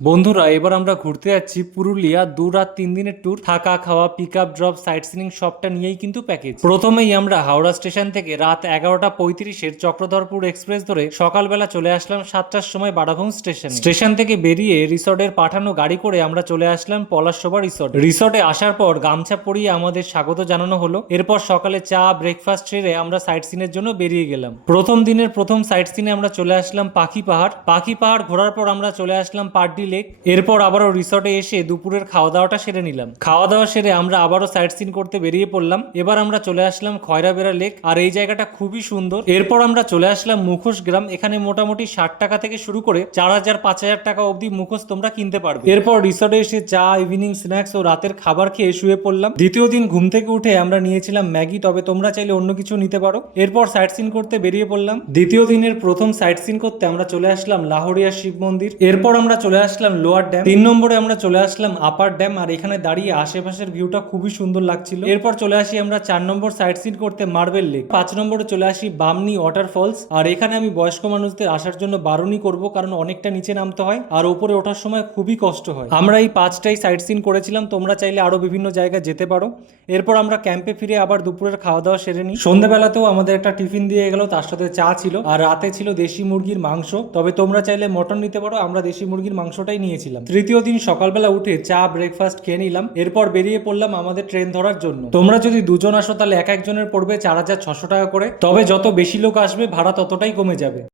বন্ধুরা, এবার আমরা ঘুরতে যাচ্ছি পুরুলিয়া। দু রাত তিন দিনের ট্যুর থাকা, খাওয়া pick up drop sightseeing সবটা নিয়েই কিন্তু প্যাকেজ প্রথমেই আমরা হাওড়া স্টেশন থেকে রাত এগারোটা পঁয়ত্রিশের চক্রধরপুর এক্সপ্রেস ধরে সকালবেলা চলে আসলাম সাতটার সময় বারাভং স্টেশন। স্টেশন থেকে বেরিয়ে রিসর্টের পাঠানো গাড়ি করে আমরা চলে আসলাম পলাশসভা রিসর্ট রিসর্টে আসার পর গামছা পরিয়ে আমাদের স্বাগত জানানো হলো। এরপর সকালে চা ব্রেকফাস্ট সেরে আমরা সাইট সিনের জন্য বেরিয়ে গেলাম। প্রথম দিনের প্রথম সাইট সিনে আমরা চলে আসলাম পাখি পাহাড়। পাখি পাহাড় ঘোরার পর আমরা চলে আসলাম পার্ডি লেক। এরপর আবারও রিসর্টে এসে দুপুরের খাওয়া দাওয়াটা সেরে নিলাম। খাওয়া দাওয়া সেরে আমরা আবারও সাইট সিন করতে বেরিয়ে পড়লাম। এবার আমরা চলে আসলাম খয়রাবেড়া লেক আর এই জায়গাটা খুবই সুন্দর। এরপর আমরা চলে আসলাম মুখোশ গ্রাম। এখানে মোটামুটি ষাট টাকা থেকে শুরু করে চার হাজার, পাঁচ হাজার টাকা অবধি মুখোশ তোমরা কিনতে পারবে। এরপর রিসর্টে এসে চা ইভিনিং স্ন্যাক্স ও রাতের খাবার খেয়ে শুয়ে পড়লাম। দ্বিতীয় দিন ঘুম থেকে উঠে আমরা নিয়েছিলাম ম্যাগি, তবে তোমরা চাইলে অন্য কিছু নিতে পারো। এরপর সাইট সিন করতে বেরিয়ে পড়লাম। দ্বিতীয় দিনের প্রথম সাইট সিন করতে আমরা চলে আসলাম লাহোরিয়া শিব মন্দির। এরপর আমরা চলে আসলাম লোয়ার ড্যাম তিন নম্বরে আমরা চলে আসলাম আপার ড্যাম আর এখানে দাঁড়িয়ে আশেপাশের ভিউটা খুবই সুন্দর লাগছিল। এরপর চলে আসি আমরা চার নম্বর সাইট সিন করতে মার্বেল লেক পাঁচ নম্বরে চলে আসি বামনি ওয়াটার ফলস আর এখানে আমি বয়স্ক মানুষদের আসার জন্য বারণই করব, কারণ অনেকটা নিচে নামতে হয়, আর ওপরে ওঠার সময় খুবই কষ্ট হয়। আমরা এই পাঁচটাই সাইট সিন করেছিলাম, তোমরা চাইলে আরও বিভিন্ন জায়গায় যেতে পারো। এরপর আমরা ক্যাম্পে ফিরে আবার দুপুরের খাওয়া দাওয়া সেরে নিই। সন্ধ্যাবেলাতেও আমাদের একটা টিফিন দিয়ে গেল, তার সাথে চা ছিল, আর রাতে ছিল দেশি মুরগির মাংস। তবে তোমরা চাইলে মটন নিতে পারো, আমরা দেশি মুরগির মাংসটাই নিয়েছিলাম। তৃতীয় দিন সকালবেলা উঠে চা ব্রেকফাস্ট খেয়ে নিলাম। এরপর বেরিয়ে পড়লাম আমাদের ট্রেন ধরার জন্য। তোমরা যদি দুজন আসো তাহলে এক একজনের পড়বে চার হাজার ছশো টাকা করে। তবে যত বেশি লোক আসবে ভাড়া ততটাই কমে যাবে।